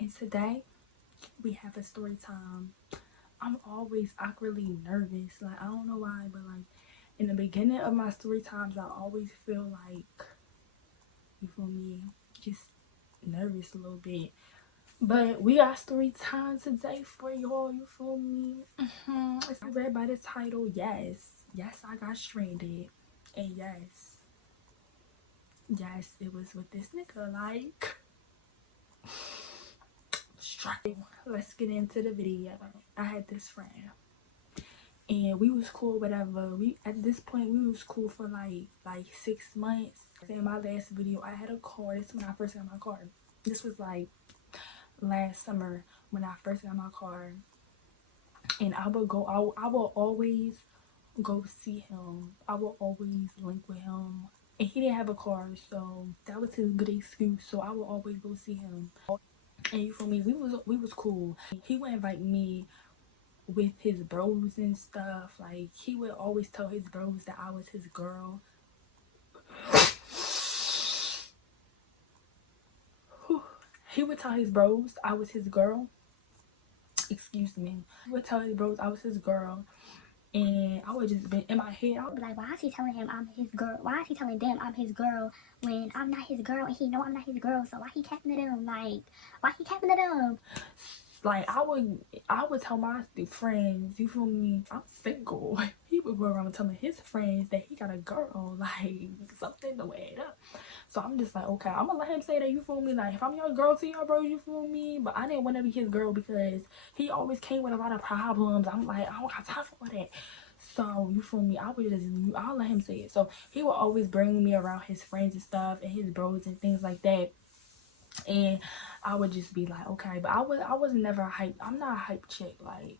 And today we have a story time. I'm always awkwardly nervous. Like, I don't know why, but like in the beginning of my story times, I always feel like, you feel me, just nervous a little bit. But we got story time today for y'all, you feel me? It's read by the title. Yes, I got stranded. And yes, it was with this nigga. Like, striking. Let's get into the video. I had this friend and we was cool, whatever. We at this point we was cool for like 6 months. In my last video I had a car. This is when I first got my car. This was like last summer when I first got my car. And I will always go see him. I will always link with him. And he didn't have a car, so that was his good excuse. So I will always go see him. And you feel me? We was cool. He would invite me with his bros and stuff. Like, he would always tell his bros that I was his girl. He would tell his bros I was his girl. Excuse me. He would tell his bros I was his girl. And I would just be in my head. I would be like, why is he telling him I'm his girl? Why is he telling them I'm his girl when I'm not his girl and he know I'm not his girl? So why he capping to them? Like, why he capping to them? Like, I would tell my friends, you feel me, I'm single. He would go around telling his friends that he got a girl, like something to wear it up. So I'm just like, okay, I'm gonna let him say that, you feel me? Like, if I'm your girl to your bro, you feel me? But I didn't want to be his girl because he always came with a lot of problems. I'm like, I don't got time for that. So, you feel me? I'll let him say it. So he would always bring me around his friends and stuff and his bros and things like that. And I would just be like, okay. But I was never hype. I'm not a hype chick. Like,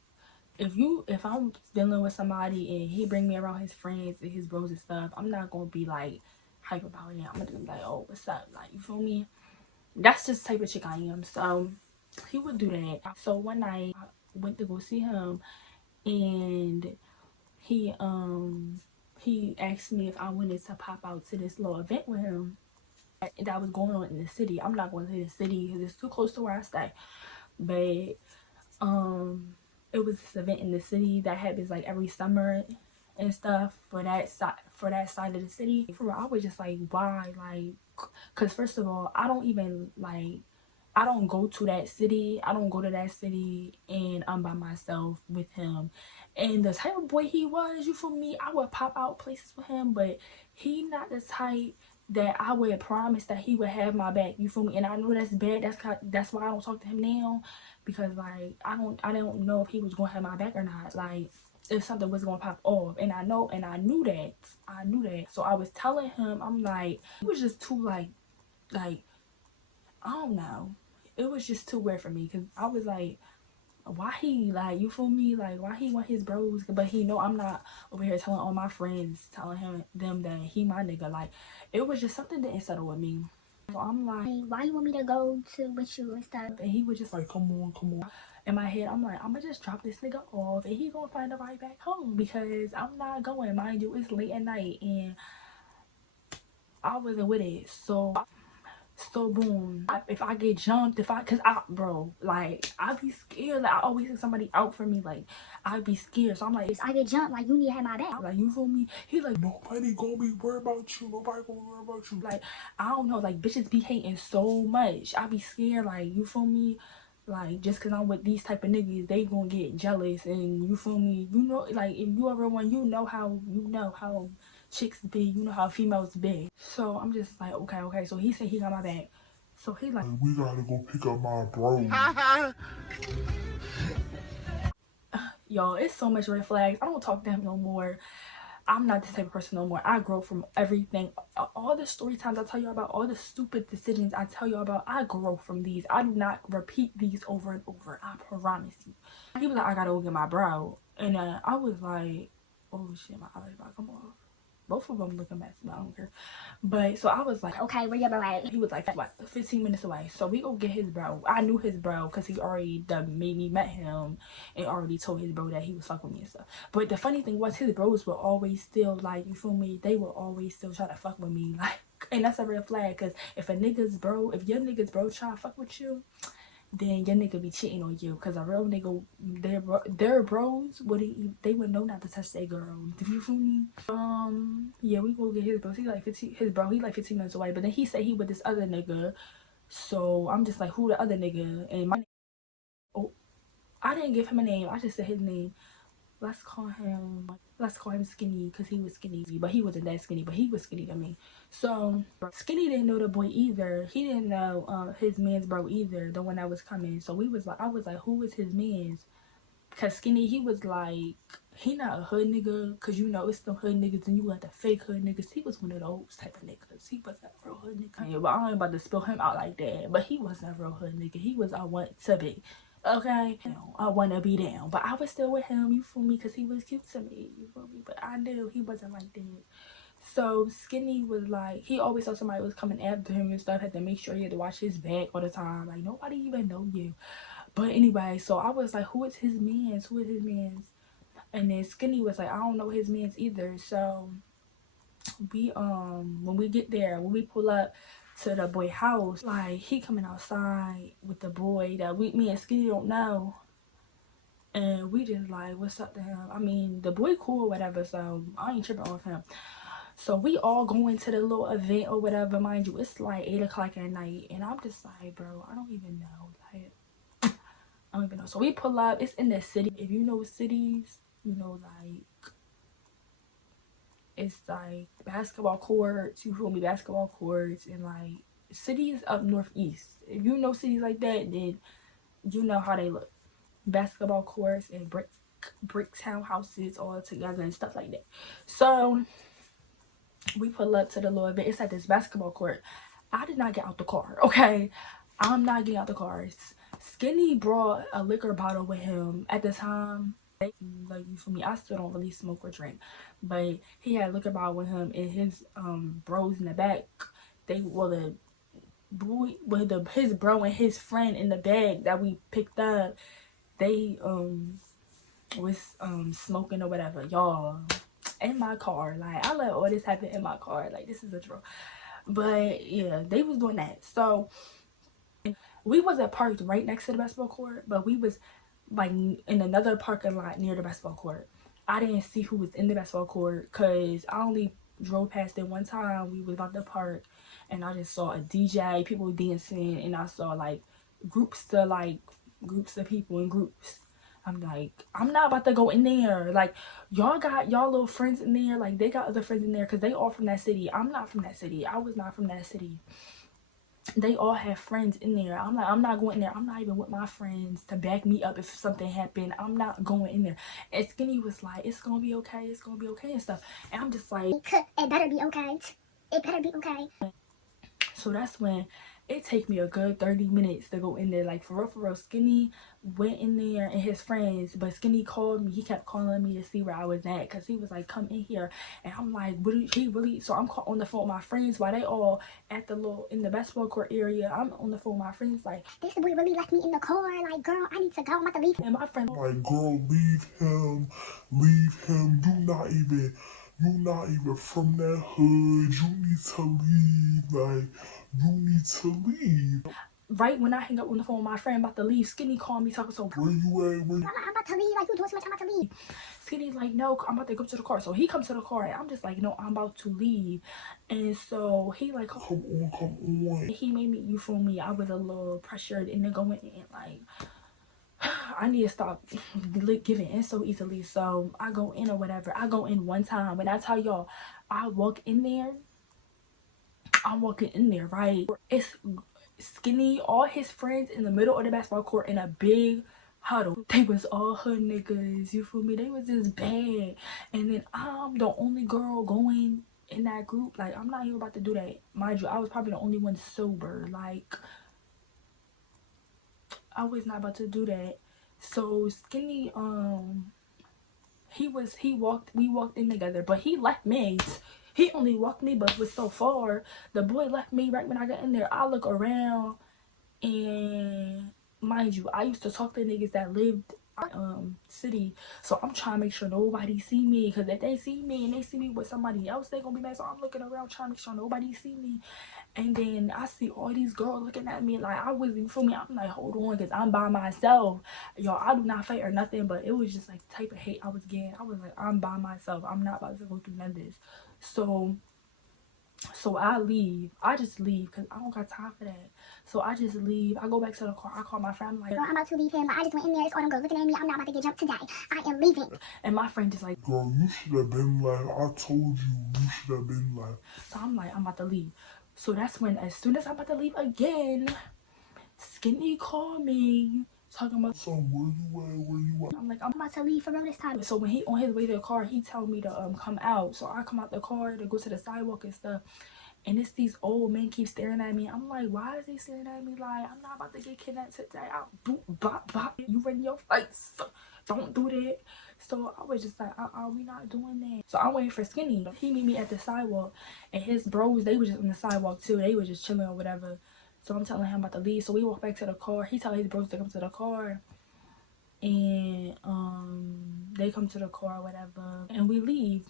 if I'm dealing with somebody and he bring me around his friends and his bros and stuff, I'm not gonna be like hype about it. I'm gonna be like, oh, what's up? Like, you feel me? That's just the type of chick I am. So he would do that. So one night I went to go see him, and he asked me if I wanted to pop out to this little event with him that was going on in the city. I'm not going to the city because it's too close to where I stay. But it was this event in the city that happens like every summer and stuff for that side of the city. For real, I was just like, why? Like, because first of all, I don't go to that city. I don't go to that city and I'm by myself with him. And the type of boy he was, you feel me, I would pop out places with him, but he not the type that I would promise that he would have my back, you feel me? And I know that's bad. That's why I don't talk to him now, because like I don't know if he was gonna have my back or not. Like, if something was gonna pop off, and I knew that. So I was telling him, I'm like, it was just too like I don't know. It was just too weird for me, because I was like, why he, like, you feel me, like, why he want his bros, but he know I'm not over here telling all my friends, telling them that he my nigga. Like, it was just something that didn't settle with me. So I'm like, why you want me to go to with you and stuff? And he was just like, come on. In my head, I'm like, I'm gonna just drop this nigga off and he gonna find a ride back home, because I'm not going. Mind you, it's late at night and I wasn't with it. So boom, if I get jumped, bro, like, I be scared. Like, I always see somebody out for me. Like, I be scared. So I'm like, If I get jumped, like, you need to have my back. like, you feel me? He like, nobody gonna be worried about you. Like, I don't know. Like, bitches be hating so much. I be scared. Like, you feel me? Like, just because I'm with these type of niggas, they gonna get jealous. And you feel me? You know, like, if you ever one, you know how chicks be, you know how females be. So I'm just like, okay. So he said he got my back. So he like, we gotta go pick up my bro. Y'all, it's so much red flags. I don't talk to him no more. I'm not this type of person no more. I grow from everything. All the story times I tell you about, all the stupid decisions I tell you about, I grow from these. I do not repeat these over and over. I promise you. He was like, I gotta go get my bro. And I was like, oh shit, my eyes about to come off. Both of them looking back to me, I don't care. But so I was like, okay, where your bro at? He was like, what, 15 minutes away. So we go get his bro. I knew his bro because he already done made me met him and already told his bro that he was fucking with me and stuff. But the funny thing was, his bros were always still like, you feel me, they were always still try to fuck with me. Like, and that's a red flag, because if your nigga's bro try to fuck with you, then your nigga be cheating on you. Cause a real nigga, their bros wouldn't, they would know not to touch their girl. You feel me? Yeah, we go get his bros. He like 15, his bro, he like 15 minutes away. But then he said he with this other nigga. So I'm just like, who the other nigga? And my, oh, I didn't give him a name. I just said his name. Let's call him Skinny, because he was skinny, but he wasn't that skinny, but he was skinny to me. So Skinny didn't know the boy either. He didn't know his man's bro either, the one that was coming. So we was like, I was like, who was his man's? Because Skinny, he was like, he not a hood nigga, because you know it's some hood niggas and you got the fake hood niggas. He was one of those type of niggas. He wasn't a real hood nigga. Yeah, but I ain't about to spill him out like that. But he wasn't a real hood nigga. He was, I want to be. Okay, I want to be down, but I was still with him, you feel me, because he was cute to me, you feel me, but I knew he wasn't like that. So Skinny was like, he always saw somebody was coming after him and stuff, had to make sure he had to watch his back all the time, like nobody even know you. But anyway, so I was like, who is his mans, and then Skinny was like, I don't know his mans either. So we when we get there, when we pull up to the boy house, like he coming outside with the boy that me and Skinny don't know. And we just like, what's up to him? I mean, the boy cool or whatever, so I ain't tripping off him. So we all going to the little event or whatever. Mind you, it's like 8 o'clock at night. And I'm just like, bro, I don't even know. Like, I don't even know. So we pull up. It's in the city. If you know cities, you know, like, it's like basketball courts. You feel me? Basketball courts. And like, cities up northeast. If you know cities like that, then you know how they look. Basketball courts and brick townhouses all together and stuff like that. So we pull up to the little bit. It's at this basketball court. I did not get out the car. Okay, I'm not getting out the car. Skinny brought a liquor bottle with him at the time. Like, you feel me, I still don't really smoke or drink, but he had a liquor bottle with him, and his bros in the back, they, well, the boy with his bro and his friend in the bag that we picked up, they was smoking or whatever, y'all, in my car. Like, I let all this happen in my car. Like, this is a drill. But yeah, they was doing that. So we wasn't parked right next to the basketball court, but we was like in another parking lot near the basketball court. I didn't see who was in the basketball court because I only drove past it one time. We was about to park, and I just saw a DJ, people dancing, and I saw like groups of people in groups. I'm like, I'm not about to go in there. Like, y'all got y'all little friends in there. Like, they got other friends in there because they all from that city. I'm not from that city. I was not from that city. They all have friends in there. I'm like, I'm not going in there. I'm not even with my friends to back me up if something happened. I'm not going in there. And Skinny was like, it's gonna be okay. It's gonna be okay and stuff. And I'm just like, it better be okay. It better be okay. so that's when it take me a good 30 minutes to go in there. Like, for real, Skinny went in there and his friends, but Skinny called me. He kept calling me to see where I was at because he was like, come in here. And I'm like, what is he really? So I'm on the phone with my friends while they all at the little, in the basketball court area. I'm on the phone with my friends like, this boy really left me in the car. Like, girl, I need to go. I'm about to leave. and my friend like, girl, leave him, leave him. You not even from that hood. You need to leave. Like, you need to leave. right when I hang up on the phone with my friend about to leave, Skinny called me talking, so Where you at? I'm about to leave. Like, you doing so much. I'm about to leave. Skinny's like, no, I'm about to go to the car. So he comes to the car and I'm just like, no, I'm about to leave. And so he like, Come on. he made me, you feel me, I was a little pressured into going in. Like, I need to stop giving in so easily. So I go in or whatever. I go in one time. When I tell y'all, I walk in there, I'm walking in there, right? It's Skinny, all his friends in the middle of the basketball court in a big huddle. They was all hood niggas, you feel me? They was just bad. And then I'm the only girl going in that group. Like, I'm not even about to do that. Mind you, I was probably the only one sober. Like, I was not about to do that. So Skinny, we walked in together, but he left me. He only walked me, but was so far. The boy left me right when I got in there. I look around, and mind you, I used to talk to niggas that lived city, so I'm trying to make sure nobody see me, because if they see me and they see me with somebody else, they gonna be mad. So I'm looking around trying to make sure nobody see me. And then I see all these girls looking at me like I wasn't, for me, I'm like, hold on, because I'm by myself. Y'all, I do not fight or nothing, but it was just like the type of hate I was getting. I was like, I'm by myself, I'm not about to go through none of this. So I leave. I just leave because I don't got time for that. So I just leave. I go back to the car. I call my friend. I'm like, Girl, I'm about to leave him. I just went in there. It's all them girls looking at me. I'm not about to get jumped today. I am leaving. and my friend just like, Girl, you should have been like, I told you should have been like. so I'm like, I'm about to leave. So that's when, as soon as I'm about to leave again, Skinny called me talking about, Son, where you at? Where you at? I'm like, I'm about to leave for real this time. So when he on his way to the car, he told me to come out. So I come out the car to go to the sidewalk and stuff. And it's these old men keep staring at me. I'm like, why is they staring at me? Like, I'm not about to get kidnapped today. I'll boop, bop, bop. You in your face. Don't do that. So I was just like, we not doing that. So I'm waiting for Skinny. He meet me at the sidewalk. And his bros, they was just on the sidewalk too. They was just chilling or whatever. So I'm telling him about to leave. So we walk back to the car. He tell his bros to come to the car. And they come to the car or whatever, and we leave.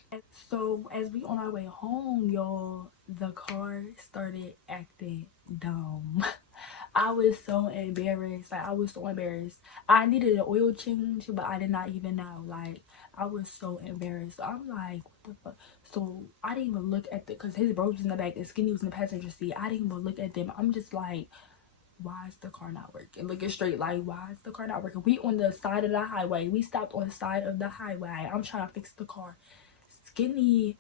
So as we on our way home, y'all, the car started acting dumb. I was so embarrassed. Like, I was so embarrassed. I needed an oil change, but I did not even know. Like, I was so embarrassed. So I'm like, what the fuck? So I didn't even look at the, because his bro was in the back and Skinny was in the passenger seat. I didn't even look at them. I'm just like, why is the car not working? Looking straight, like, why is the car not working? We on the side of the highway. We stopped on the side of the highway. I'm trying to fix the car. Skinny,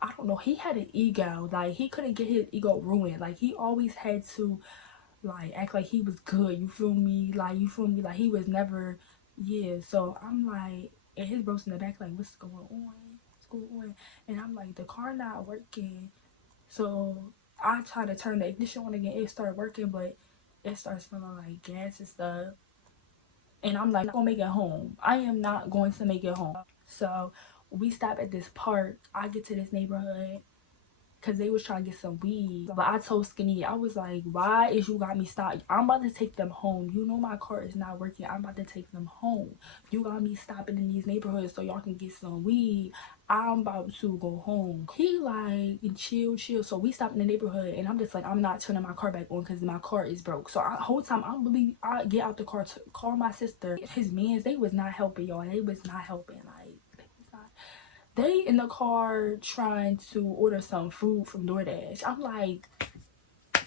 I don't know, he had an ego. Like, he couldn't get his ego ruined. Like, he always had to, like, act like he was good. You feel me? Like, you feel me? Like, he was never, yeah. So I'm like, and his bro's in the back, like, what's going on? What's going on? And I'm like, the car not working. So I try to turn the ignition on again. It started working, but it starts smelling like gas and stuff. And I'm like, I'm gonna make it home. I am not going to make it home. So we stop at this park. I get to this neighborhood because they was trying to get some weed. But I told Skinny, I was like, why is you got me stopped? I'm about to take them home. You know my car is not working. I'm about to take them home. You got me stopping in these neighborhoods so y'all can get some weed. I'm about to go home. He like, chill. So we stop in the neighborhood and I'm just like, I'm not turning my car back on because my car is broke. So whole time I get out the car to call my sister. His mans, they was not helping, y'all. They was not helping. Like, they in the car trying to order some food from DoorDash. I'm like,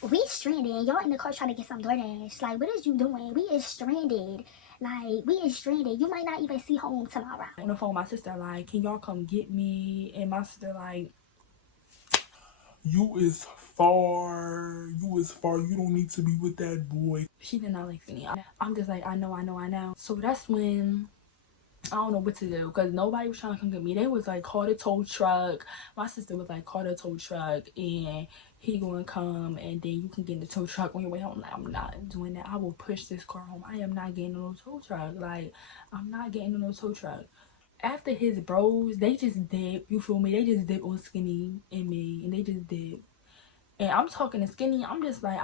We stranded and y'all in the car trying to get some DoorDash. Like, what is you doing? We is stranded. Like, we is stranded. You might not even see home tomorrow. on the phone with my sister, like, can y'all come get me? And my sister like, You is far. You is far. You don't need to be with that boy. she did not like me. I'm just like, I know. So that's when I don't know what to do because nobody was trying to come get me. They was like, call the tow truck. My sister was like, call the tow truck and he gonna come and then you can get in the tow truck on your way home. Like, I'm not doing that. I will push this car home. I am not getting in no tow truck. Like, I'm not getting in no tow truck. After his bros, they just dip. You feel me? They just dip on Skinny and me, and they just dip. And I'm talking to Skinny. I'm just like,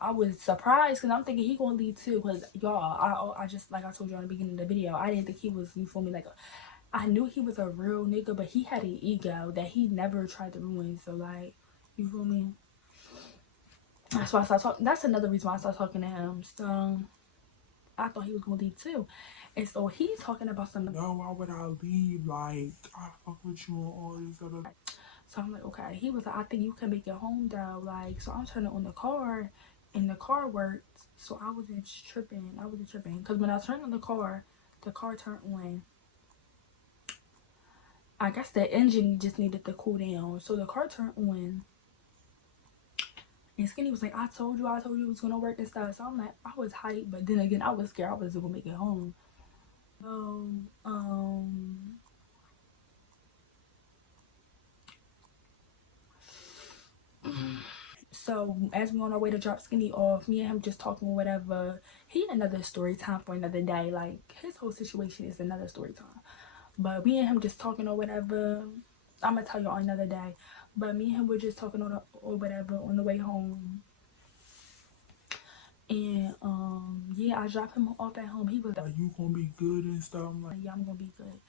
I was surprised because I'm thinking he gonna leave too. Because y'all, I just, like I told you in the beginning of the video, I didn't think he was, you feel me, like, I knew he was a real nigga, but he had an ego that he never tried to ruin. So like, you feel me? That's why I started talking. That's another reason why I started talking to him. So I thought he was gonna leave too. And so he's talking about something. No, why would I leave? Like, I fuck with you and all this other. So I'm like, okay. He was like, I think you can make it home though. Like, so I'm turning on the car and the car worked. So I wasn't tripping. Because when I turned on the car turned on. I guess the engine just needed to cool down. So the car turned on. And Skinny was like, I told you it was gonna work and stuff. So I'm like, I was hyped, but then again, I was scared I wasn't gonna make it home. So, so as we on our way to drop Skinny off, me and him just talking or whatever. He another story time for another day. Like, his whole situation is another story time. But me and him just talking or whatever. I'm gonna tell you on another day. But me and him were just talking or whatever on the way home. And yeah, I dropped him off at home. He was like, "You gonna be good and stuff." I'm like, "Yeah, I'm gonna be good."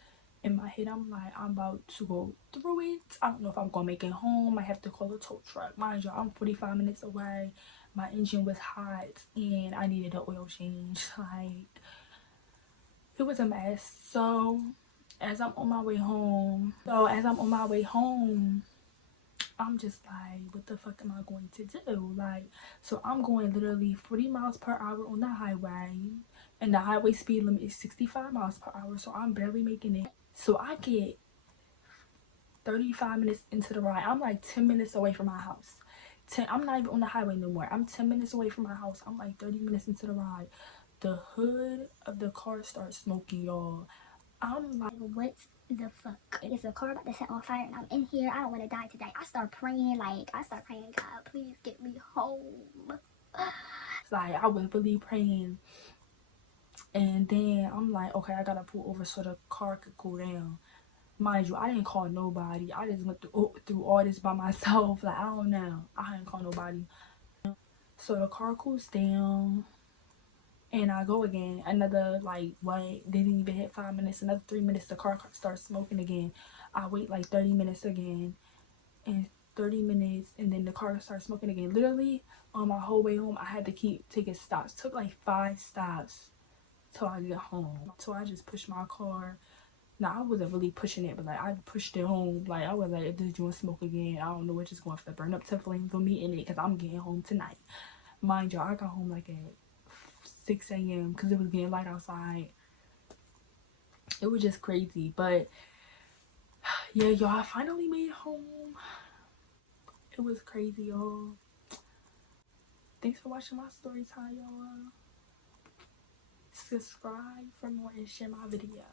In my head, I'm like, I'm about to go through it. I don't know if I'm gonna make it home. I have to call a tow truck. Mind you, I'm 45 minutes away. My engine was hot and I needed an oil change. Like, it was a mess. So as I'm on my way home, I'm just like, what the fuck am I going to do? Like, so I'm going literally 40 miles per hour on the highway, and the highway speed limit is 65 miles per hour. So I'm barely making it. So I get 35 minutes into the ride. I'm like 10 minutes away from my house. I'm not even on the highway no more. I'm 10 minutes away from my house. I'm like 30 minutes into the ride. The hood of the car starts smoking, y'all. I'm like, what the fuck? Is the car about to set on fire and I'm in here? I don't want to die today. I start praying, God, please get me home. I was really praying. And then I'm like, okay, I gotta pull over so the car could cool down. Mind you, I didn't call nobody. I just went through all this by myself. Like, I don't know. I didn't call nobody. So the car cools down. And I go again. Another, like, what? Didn't even hit 5 minutes. Another 3 minutes, the car starts smoking again. I wait like 30 minutes again. And 30 minutes. And then the car starts smoking again. Literally, on my whole way home, I had to keep taking stops. Took like 5 stops till I get home. So I just pushed my car. Now, I wasn't really pushing it, but like I pushed it home. Like, I was like, if this joint smoke again, I don't know, it's just going to burn up to flames with me in it because I'm getting home tonight. Mind y'all, I got home like at 6 a.m. because it was getting light outside. It was just crazy. But yeah, y'all, I finally made it home. It was crazy, y'all. Thanks for watching my story time, y'all. Subscribe for more and share my video.